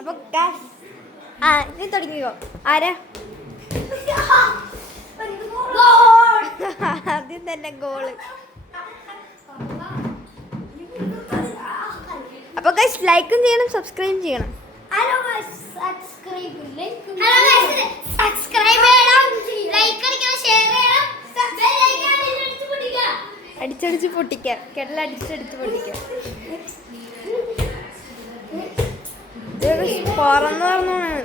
അപ്പൊ നീ തുടങ്ങിയോ? ആരാ ആദ്യം തന്നെ ഗോള്. അപ്പൊ ഗൈസ് ലൈക്കും ചെയ്യണം, സബ്സ്ക്രൈബ് ചെയ്യണം. അടിച്ചടിച്ച് പൊട്ടിക്കാം, കെട്ടലടിച്ചടിച്ച് പൊട്ടിക്കാം. പറന്ന് പറഞ്ഞാണ്.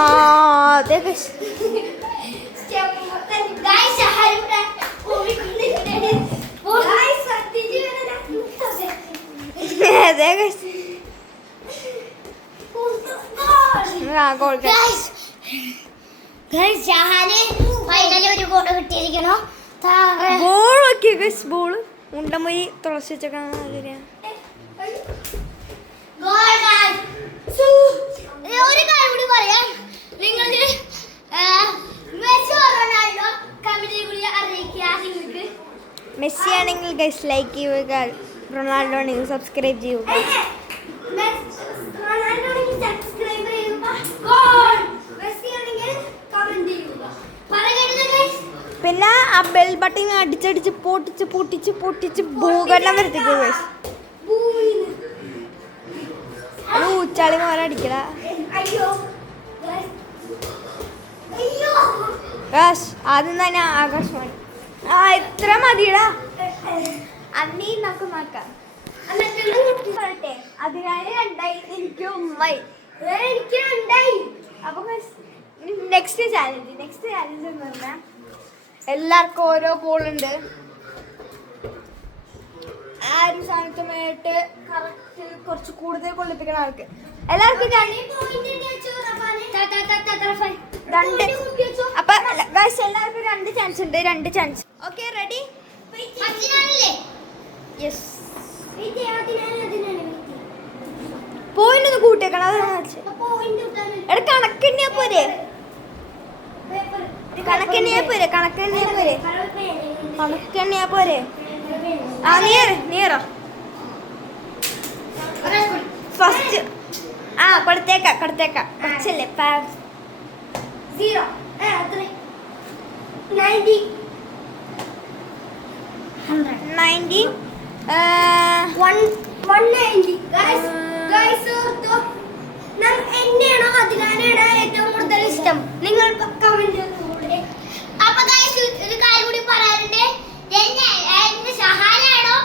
അതെ ബോള് ഉണ്ടമൊഴി തുളസി വെച്ചേക്കാൻ. ഒരു കാര്യം കൂടി പറയാം, നിങ്ങൾ മെസ്സി ആണെങ്കിൽ ഗൈസ് ലൈക്ക് ചെയ്യുക, റൊണാൾഡോ ആണെങ്കിൽ സബ്സ്ക്രൈബ് ചെയ്യുക. പിന്നെ ആ ബെൽ ബട്ടൺ അടിച്ചടിച്ച് പൊട്ടിച്ച് പൊട്ടിച്ച് പൊട്ടിച്ച് ഭൂഖണ്ഡം വരുത്തിക്കും ഗൈസ്. അത് ഊച്ചാളി പോലെ അടിക്കട. ആദ്യം തന്നെ ആകാശവാണി. എത്ര മതിയടാ, അന്നീ നമുക്ക് നോക്കാം. പറട്ടെ, അതിനാല് 2 എനിക്ക് 2. അപ്പൊ നെക്സ്റ്റ് ചാലഞ്ച് എന്ന് പറഞ്ഞാൽ എല്ലാവർക്കും ഓരോ ബോളുണ്ട്. ആ ഒരു സാധനത്തുമായിട്ട് കറക്റ്റ് കുറച്ച് കൂടുതൽ കൊള്ളിപ്പിക്കുന്ന ആൾക്ക് എല്ലാവർക്കും 2. അപ്പൊ എല്ലാവർക്കും 2 ചാൻസ് ഉണ്ട്. 2 chance. Okay, ready? Yes. Point ഒന്ന് കൂട്ടിയേക്കണം. എടാ കണക്കെണ്ണിയാ പോരെ, കണക്കെണ്ണിയാ പോരെ. ആ നീറോ ഫസ്റ്റ്. കൊടുത്തേക്കാം കുറച്ചല്ലേ. 0 90 190 190. എന്നെയാണോ അതിനാണ് ഏറ്റവും കൂടുതൽ ഇഷ്ടം? നിങ്ങൾ കമന്റ്. അപ്പൊ ഒരു കാര്യം കൂടി പറയാറുണ്ട്, എന്നെ ഷഹാനാണോ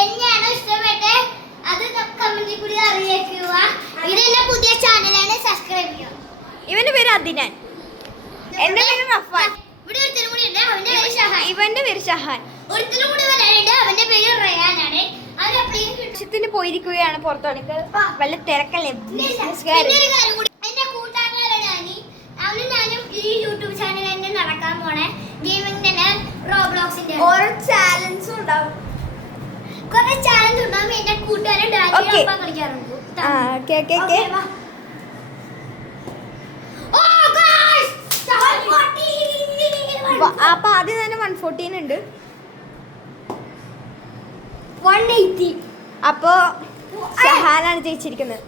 എന്നെയാണോ ഇഷ്ടപ്പെട്ടെ അത് കമന്റിൽ കൂടി അറിയിക്കുക. ഇതെല്ലാം പുതിയ ചാനലാണ്, സബ്സ്ക്രൈബ് ചെയ്യുക. ഇവന്റെ പേര് അദിനാൻ, എന്റെ പേര് റഫാൻ. ഇവിടെ ഒരുത്തരും കൂടി ഉണ്ട്, അവന്റെ പേര് ഷഹാൻ. ഇവന്റെ പേര് ഷഹാൻ. ഒരുത്തരും കൂടി വരാനുണ്ട്, അവന്റെ പേര് റയാനാണ്. ത്തിന് പോയിരിക്കുകയാണ് പുറത്തോടേക്ക്. വല്ല തിരക്കല്ലേ. എന്റെ കൂട്ടുകാരനാണ് ഞാനും ഈ യൂട്യൂബ് ചാനൽ തന്നെ നടക്കാൻ പോണേ. ഗെയിമിംഗ് തന്നെ, റോബ്ലോക്സിന്റെ ഓരോ ചാലഞ്ചും ഉണ്ടാവും. കുറെ ചാലഞ്ച് ഉണ്ടാവും. എന്റെ കൂട്ടുകാരൻ കളിക്കാറുണ്ട്. അപ്പൊ ആദ്യം തന്നെ 114 ഉണ്ട്. 180. അപ്പൊ ഷഹാനാണ് ജയിച്ചിരിക്കുന്നത്.